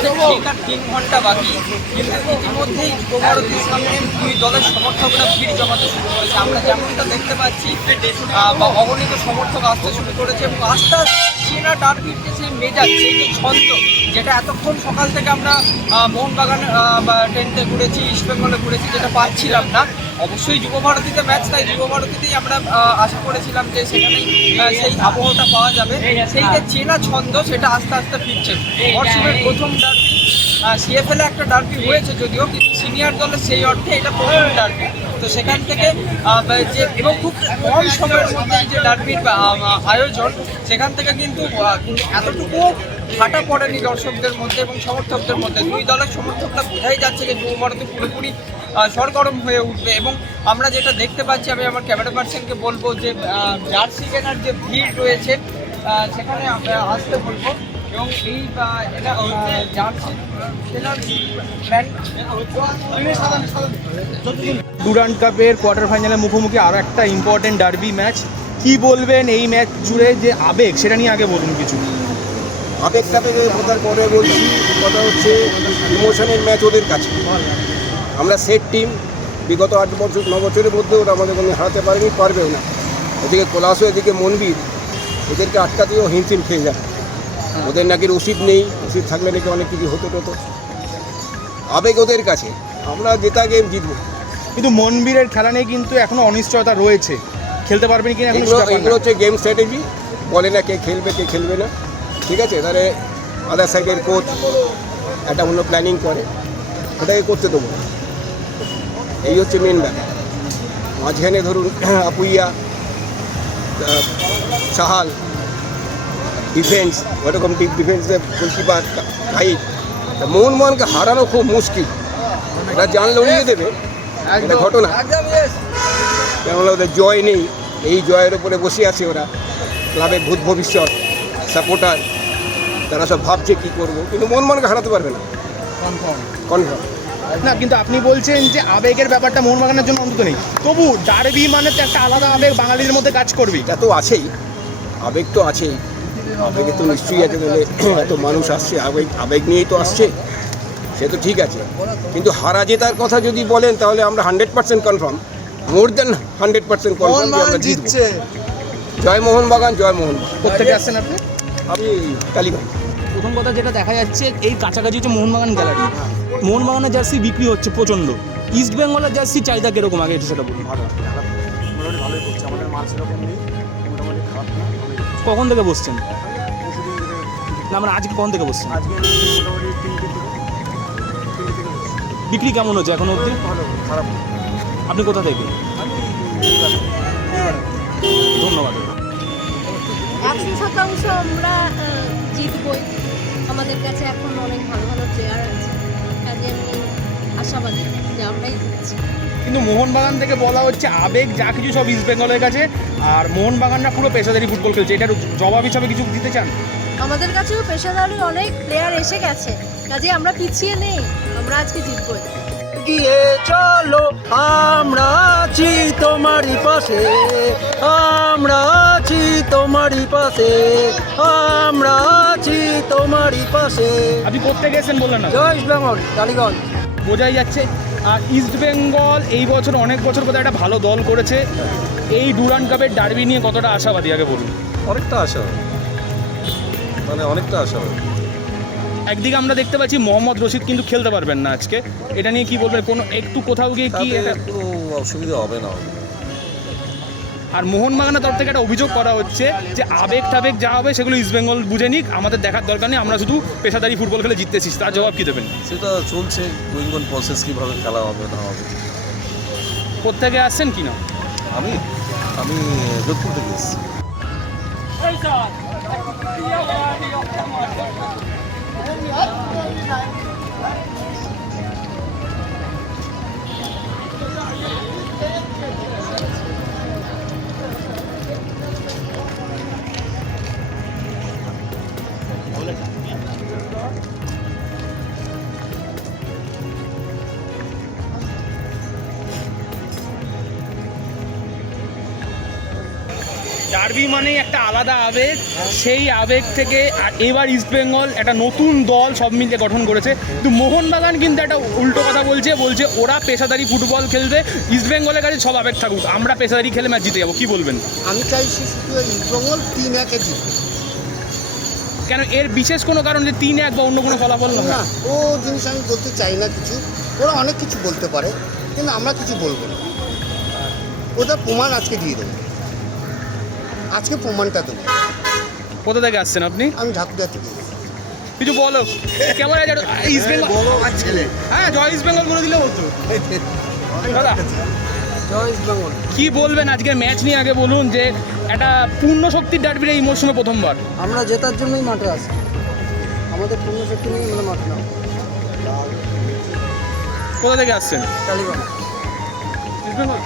হাতে ঠিক আর 3 ঘন্টা বাকি, কিন্তু ইতিমধ্যেই যুবভারতীর সামনে দুই দলের সমর্থকরা ভিড় জমাতে শুরু করেছে। আমরা যেমনটা দেখতে পাচ্ছি বা অগণিত সমর্থক আসতে শুরু করেছে এবং আস্তে আস্তে চেনা ডার্বির যে সেই মেজাজ, সেই যে ছন্দ, যেটা এতক্ষণ সকাল থেকে আমরা মোহনবাগান বা টেন্টে ঘুরেছি, ইস্টবেঙ্গলে ঘুরেছি, যেটা পাচ্ছিলাম না। অবশ্যই যুবভারতীতে ম্যাচ, তাই যুবভারতীতেই আমরা আশা করেছিলাম যে সেখানেই সেই আবহাওয়াটা পাওয়া যাবে। সেই যে চেনা ছন্দ সেটা আস্তে আস্তে ফিরছে। মরসুমের প্রথম ডার্বি, সিএফএল একটা ডার্বি হয়েছে যদিও, কিন্তু সিনিয়র দলের সেই অর্থে এটা প্রথম ডার্বি। তো সেখান থেকে যে এবং খুব কম সময়ের মধ্যে এই যে ডার্বির আয়োজন, সেখান থেকে কিন্তু এতটুকু ফাটা পড়েনি দর্শকদের মধ্যে এবং সমর্থকদের মধ্যে। দুই দলের সমর্থকরা বোঝাই যাচ্ছে যে যুবভারতী পুরোপুরি সরগরম হয়ে উঠবে। এবং আমরা যেটা দেখতে পাচ্ছি, আমি আমার ক্যামেরা পার্সনকে বলবো যে জার্সি কেনার যে ভিড় রয়েছে সেখানে আমরা আসতে বলবো। এবং এই এটা জার্সি কেনার ডুরান্ড কাপের কোয়ার্টার ফাইনালে মুখোমুখি আরও একটা ইম্পর্টেন্ট ডার্বি ম্যাচ। কি বলবেন এই ম্যাচ জুড়ে যে আবেগ, সেটা নিয়ে আগে বলুন কিছু। আবেগটা থেকে কথার পরে বলছি, কথা হচ্ছে ইমোশনের ম্যাচ ওদের কাছে। আমরা সেট টিম, বিগত 8 বছর 9 বছরের মধ্যে ওরা আমাদের কোনো হারাতে পারেনি, পারবেও না। এদিকে কোলাসো, এদিকে মনবীর, ওদেরকে আটকাতেও হিমশিম খেয়ে যায়। ওদের নাকি রসিদ নেই, রসিদ থাকলে নাকি অনেক কিছু হতো। আবেগ ওদের কাছে, আমরা জেতা গেম জিতবো। কিন্তু মনবীরের খেলা নিয়ে কিন্তু এখনো অনিশ্চয়তা রয়েছে, খেলতে পারবেন কিনা এগুলো হচ্ছে গেম স্ট্র্যাটেজি, বলে না কে খেলবে কে খেলবে না, ঠিক আছে। তাহলে আদার সাইডের কোচ একটা অন্য প্ল্যানিং করে, সেটাকে করতে দেবো। এই হচ্ছে মেন ব্যাপার। মাঝখানে ধরুন আপুইয়া, সাহাল, ডিফেন্স, ওরকম ডিফেন্সে গোলকিপার হাইট। মোহনবাগানকে হারানো খুব মুশকিল, ওরা জানলে উড়িয়ে দেবে, এটা ঘটনা। কেননা ওদের জয় নেই, এই জয়ের উপরে বসে আছে ওরা। ক্লাবের ভূত ভবিষ্যৎ সাপোর্টার, তারা সব ভাবছে কী করবো, কিন্তু মোহনবাগানকে হারাতে পারবে না, কনফার্ম না। কিন্তু আপনি বলছেন যে আবেগের ব্যাপারটা মোহনবাগানের জন্য অন্তত নেই, তবু ডার্বি মানে তো একটা আলাদা আবেগ বাঙালিদের মধ্যে কাজ করবে। এটা তো আছেই, আবেগ তো আছেই, আবেগে তো নিশ্চয়ই আছে। বলে এত মানুষ আসছে, আবেগ নিয়েই তো আসছে, সে তো ঠিক আছে। কিন্তু হারা জেতার কথা যদি বলেন, তাহলে আমরা 100% কনফার্ম, মোর দেন 100% কনফার্ম যে আমরা জিতছে। জয় মোহনবাগান, জয় মোহনবাগান। কোথেকে আসছেন আপনি? আমি কালীবাড়ি। প্রথম কথা যেটা দেখা যাচ্ছে, এই কাছাকাছি হচ্ছে মোহনবাগান গ্যালারি, মোহনবাগানের জার্সি বিক্রি হচ্ছে প্রচণ্ড। ইস্ট বেঙ্গলের জার্সি চাহিদা কীরকম আগে সেটা বলুন। মোটামুটি ভালোই করছে, আমাদের মাল সেরকম নেই, মোটামুটি খারাপ না। কখন থেকে বসছেন? পরশুদিন না মানে আজকে কখন থেকে বসছেন? আজকে মোটামুটি 3টে থেকে বিক্রি কেমন হচ্ছে এখনো অবধি? ভালো, খারাপ না। আপনি কোথা থেকে? আমি ধন্যবাদ। 100% আমরা জিতবই। আমাদের কাছে এখন অনেক ভালো ভালো প্লেয়ার আছে, কাজে আমি আশাবাদী যে আমরাই জিতছি। কিন্তু মোহনবাগান থেকে বলা হচ্ছে আবেগ যা কিছু সব ইস্ট বেঙ্গলের কাছে, আর মোহনবাগানরা পুরো পেশাদারি ফুটবল খেলছে। এটার জবাব হিসাবে কিছু দিতে চান? আমাদের কাছেও পেশাদারি অনেক প্লেয়ার এসে গেছে, কাজে আমরা পিছিয়ে নেই, আমরা আজকে জিতবই। গিয়ে চলো, আমরা আছি তোমারই পাশে, আমরা আছি তোমারই পাশে, আমরা আছি তোমারই পাশে। আপনি কোথেকে গেছেন বললেন না? জয় ইস্ট বেঙ্গল, টালিগঞ্জ। বোঝাই যাচ্ছে। আর ইস্ট বেঙ্গল এই বছর অনেক বছর পরে একটা ভালো দল করেছে। এই ডুরান্ড কাপের ডার্বি নিয়ে কতটা আশাবাদী আগে বলুন। অনেকটা আশা, মানে অনেকটা আশা। একদিকে আমরা দেখতে পাচ্ছি মোহাম্মদ রশিদ কিন্তু খেলতে পারবেন না আজকে, এটা নিয়ে কি বলবেন? কোনো একটু কোথাও গিয়ে কি এটা কোনো অসুবিধা হবে না? আর মোহনবাগানের তরফ থেকে একটা অভিযোগ করা হচ্ছে যে আবেগ টাবেগ যা হবে সেগুলো ইস্ট বেঙ্গল বুঝে নিক, আমাদের দেখার দরকার নেই, আমরা শুধু পেশাদারি ফুটবল খেলে জিততেছি। তার জবাব কী দেবেন? সেটা চলছে, গোয়িং অন প্রসেস, কীভাবে খেলা হবে না হবে। কোথেকে আসছেন কি না? আমি যোধপুর থেকে এসেছি। ডার্বি মানেই একটা আলাদা আবেগ, সেই আবেগ থেকে এবার ইস্টবেঙ্গল একটা নতুন দল সব মিলে গঠন করেছে। কিন্তু মোহনবাগান কিন্তু একটা উল্টো কথা বলছে ওরা পেশাদারি ফুটবল খেলবে, ইস্টবেঙ্গলের কাছে সব আবেগ থাকুক, আমরা পেশাদারি খেলে ম্যাচ জিতে যাবো। কি বলবেন? আমি চাইছি শুধু ইস্টবেঙ্গল 3-1 জিতবে। কেন, এর বিশেষ কোনো কারণ যে 3-1 বা অন্য কোনো ফলাফল না, না? ও জিনিস আমি বলতে চাই না কিছু। ওরা অনেক কিছু বলতে পারে, কিন্তু আমরা কিছু বলবো না। ওদের প্রমাণ আজকে দিয়ে দেবো, আজকে প্রমাণটা দেবো। কোথা থেকে আসছেন আপনি? আমি ঢাকুরিয়া থেকে। কিছু বলো, কেমন আছে ইস্টবেঙ্গল? হ্যাঁ, জয় ইস্টবেঙ্গল বলে দিলে হতো। দাদা জয় ইস্টবেঙ্গল। কি বলবেন আজকের ম্যাচ নিয়ে? আগে বলুন যে একটা পূর্ণ শক্তির ডার্বিটা এই মরশুমে প্রথমবার। আমরা জেতার জন্যই মাঠে আসি, আমাদের পূর্ণ শক্তি নেই, আমরা মাঠে নাম। কোথা থেকে আসছেন? টালিগঞ্জ। ইস্টবেঙ্গল।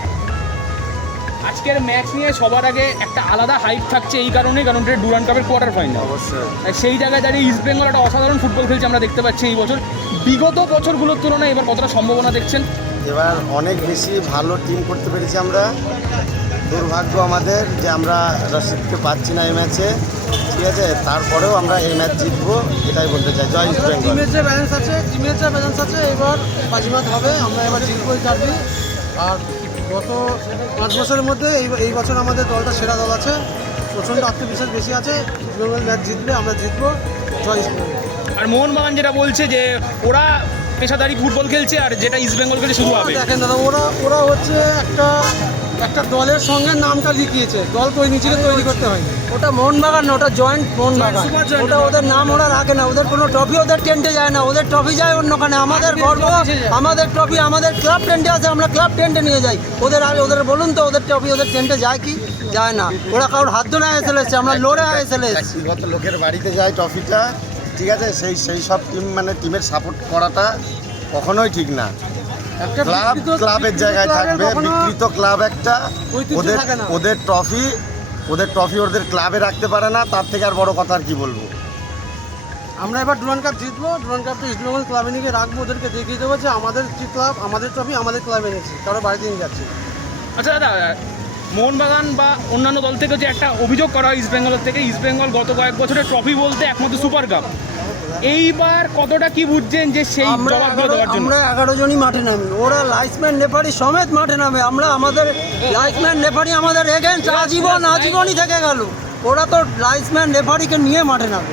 আজকের ম্যাচ নিয়ে সবার আগে একটা আলাদা হাইপ থাকছে এই কারণেই, কারণ এটা ডুরান্ড কাপের কোয়ার্টার ফাইনাল। অবশ্যই। সেই জায়গায় দাঁড়িয়ে ইস্টবেঙ্গল একটা অসাধারণ ফুটবল খেলছে আমরা দেখতে পাচ্ছি এই বছর। বিগত বছরগুলোর তুলনায় এবার কতটা সম্ভাবনা দেখছেন? এবার অনেক বেশি ভালো টিম করতে পেরেছি আমরা। দুর্ভাগ্য আমাদের যে আমরা রশিদকে পাচ্ছি না এই ম্যাচে, ঠিক আছে? তারপরেও আমরা এই ম্যাচ জিতবো, এটাই বলতে চাই। জয় ইস্ট বেঙ্গল। টিমের যে ব্যালেন্স আছে, এবার বাজিমাত হবে, আমরা এবার জিতবই ডার্বি। আর গত 5 বছরের মধ্যে এই বছর আমাদের দলটা সেরা দল আছে, প্রচণ্ড আত্মবিশ্বাস বেশি আছে। ইস্টবেঙ্গল ম্যাচ জিতবে, আমরা জিতবো। জয় ইস্ট বেঙ্গল। আর মোহনবাগান যেটা বলছে যে ওরা পেশাদারি ফুটবল খেলছে আর যেটা ইস্টবেঙ্গল খেলে শুরু হবে। দেখেন দাদা, ওরা হচ্ছে একটা দলের সঙ্গে নামটা লিখিয়েছে, দল নিজেকে তৈরি করতে হয়নি। ওটা মোহনবাগান না, ওটা জয়েন্ট মোহনবাগান। ওটা ওদের নাম ওরা রাখে না, ওদের কোনো ট্রফি ওদের টেন্টে যায় না, ওদের ট্রফি যায় অন্যখানে। আমাদের গর্ব, আমাদের ট্রফি আমাদের ক্লাব টেন্টে আছে, আমরা ক্লাব টেন্টে নিয়ে যাই। ওদের বলুন তো, ওদের ট্রফি ওদের টেন্টে যায় কি? যায় না। ওরা কারোর হাত ধরে আইএসএল এসছে, আমরা লড়ে আইএসএল এসছি। ব্যক্তিগত লোকের বাড়িতে যায় ট্রফিটা, ঠিক আছে? সেই সব টিম মানে টিমের সাপোর্ট করাটা কখনোই ঠিক না। ক্লাবের জায়গায় থাকবে, বিকৃত ক্লাব একটা। ওদের ট্রফি ওদের ক্লাবে রাখতে পারে না, তার থেকে আর বড় কথা আর কি বলবো। আমরা এবার ডুরান্ড কাপ জিতবো, ডুরান্ড কাপটা ইস্টবেঙ্গল ক্লাবে নিয়ে রাখবো, ওদেরকে দেখিয়ে দেবো যে আমাদের যে ক্লাব, আমাদের ট্রফি আমাদের ক্লাবে এনেছি, কারো বাড়িতে নিয়ে যাচ্ছি। আচ্ছা দাদা, মোহনবাগান বা অন্যান্য দল থেকে যে একটা অভিযোগ করা হয় ইস্টবেঙ্গলের থেকে, ইস্টবেঙ্গল গত কয়েক বছরের ট্রফি বলতে একমাত্র সুপার কাপ। এইবার কতটা কি বুঝছেন যে সেই জবাবগুলো দেওয়ার জন্য? আমরা 11 জনই মাঠে নামি, ওরা লাইসম্যান রেফারি সমেত মাঠে নামে। আমাদের লাইসম্যান রেফারি আমাদের এগেন্স্ট আজীবনই থেকে গেল। ওরা তো লাইসম্যান রেফারিকে নিয়ে মাঠে নামে,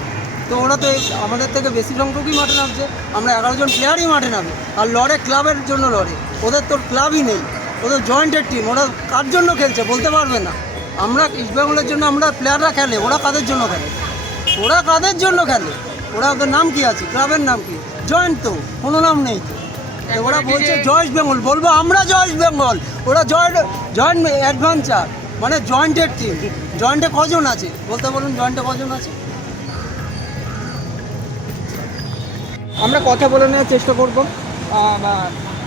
তো ওরা তো আমাদের থেকে বেশি সংখ্যকই মাঠে নামছে। আমরা 11 জন প্লেয়ারই মাঠে নামে, আর লড়ে ক্লাবের জন্য লড়ে। ওদের তো ক্লাবই নেই, ওদের জয়েন্টেড টিম। ওরা কার জন্য খেলছে বলতে পারবে না। আমরা ইস্টবেঙ্গলের জন্য আমরা প্লেয়াররা খেলে, ওরা কাদের জন্য খেলে? ওরা ওদের নাম কি আছে? ক্লাবের নাম কি? জয়েন্ট তো, কোনো নাম নেই তো। ওরা বলছে জয় ইস্ট বেঙ্গল, বলবো আমরা জয় ইস্ট বেঙ্গল। ওরা জয়েন্ট অ্যাডভেঞ্চার, মানে জয়েন্টেড টিম। জয়েন্টে কজন আছে বলতে বলুন, জয়েন্টে কজন আছে? আমরা কথা বলে নেওয়ার চেষ্টা করবো।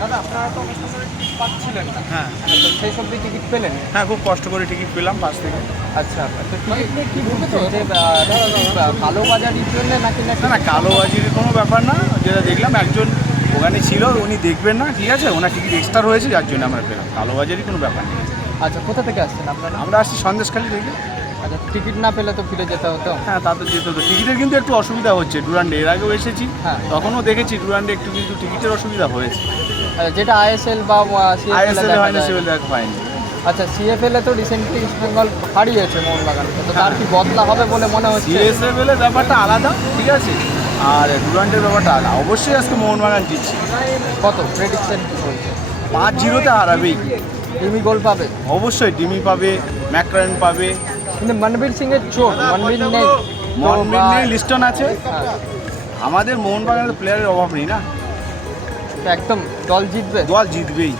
দাদা, আপনারা তো অনেক সময় টিকিট পাচ্ছিলেন না, হ্যাঁ তো সেই সব দিয়ে টিকিট পেলেন? হ্যাঁ, খুব কষ্ট করে টিকিট পেলাম পাশ থেকে। আচ্ছা, তো টিকিট নিয়ে কী বুঝেছো যে কালোবাজারির জন্য নাকি? না না, কালোবাজির কোনো ব্যাপার না। যেটা দেখলাম, একজন ওখানে ছিল, উনি দেখবেন না, ঠিক আছে? ওনার টিকিট এক্সট্রা রয়েছে, যার জন্য আমরা পেলাম। কালোবাজারই কোনো ব্যাপার নেই। আচ্ছা, কোথা থেকে আসছেন আপনারা? আমরা আসছি সন্দেশখালি থেকে। আচ্ছা, টিকিট না পেলে তো ফিরে যেতে হতো। হ্যাঁ, তা তো যেতে হতো। টিকিটের কিন্তু একটু অসুবিধা হচ্ছে। ডুরান্ডে এর আগেও এসেছি, হ্যাঁ, তখনও দেখেছি ডুরান্ডে একটু কিন্তু টিকিটের অসুবিধা হয়েছে। যেটা আইএসএল বা আইএসএল হয়নি, সিভিল দেখা পাইনি। আচ্ছা, সিএফএল এ তো রিসেন্টলি ইস্টবেঙ্গল হারিয়েছে মোহনবাগানকে, তো তার কি বদলা হবে বলে মনে হচ্ছে? সিএসএফএল এর ব্যাপারটা আলাদা, ঠিক আছে? আর ডুরান্ডের ব্যাপারটা আলাদা। অবশ্যই আজকে মোহনবাগান জিতছে। কত প্রেডিকশন কি বলছে? 5-0 হারাবেই। টিমি গোল পাবে? অবশ্যই ডিমি পাবে, ম্যাকরান পাবে। কিন্তু মনবীর সিং এর চোট, মনবীর নেই, মনবীর নেই, লিস্টন আছে। আমাদের মোহনবাগানের প্লেয়ারের অভাব নেই না, তো একদম দল জিতবে, দল জিতবেই।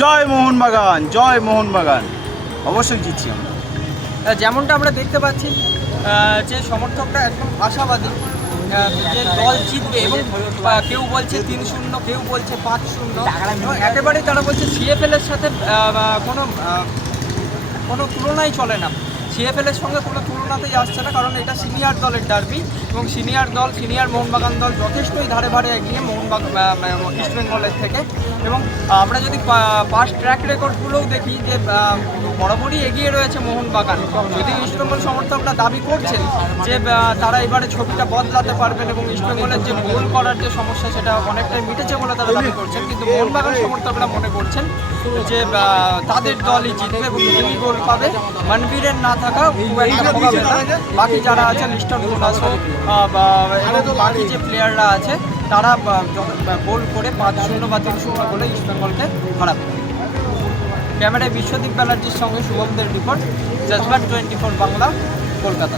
জয় মোহনবাগান, জয় মোহনবাগান। অবশ্যই জিতছি আমরা। যেমনটা আমরা দেখতে পাচ্ছি যে সমর্থকরা একদম আশাবাদী যে দল জিতবে, এবং কেউ বলছে 3-0, কেউ বলছে 5-0। একেবারেই তারা বলছে সিএফএল এর সাথে কোনো তুলনাই চলে না। সিএফএল এর সঙ্গে কোনো তুলনাতেই আসছে না, কারণ এটা সিনিয়র দলের ডার্বি এবং সিনিয়র মোহনবাগান দল যথেষ্টই ধারে ভারে এগিয়ে ইস্টবেঙ্গলের থেকে। এবং আমরা যদি পাস্ট ট্র্যাক রেকর্ডগুলোও দেখি যে বরাবরই এগিয়ে রয়েছে মোহনবাগান। যদি ইস্টবেঙ্গল সমর্থকরা দাবি করছেন যে তারা এবারে ছবিটা বদলাতে পারবেন এবং ইস্টবেঙ্গলের যে গোল করার যে সমস্যা সেটা অনেকটাই মিটেছে বলে তারা দাবি করছেন, কিন্তু মোহনবাগান সমর্থকরা মনে করছেন যে তাদের দলই জিতবে এবং তিনই গোল পাবে। মনবীরের না থাকা খুব একটা হবে না, বাকি যারা আছে লিস্টন মুনাসো এবং বাকি যে প্লেয়াররা আছে তারা গোল করে 5-0 বা 3-0 গোলে ইস্টবেঙ্গলকে হারাবে। ক্যামেরায় বিশ্বদীপ ব্যানার্জির সঙ্গে শুভমদের রিপোর্ট, জজবাত 24 বাংলা, কলকাতা।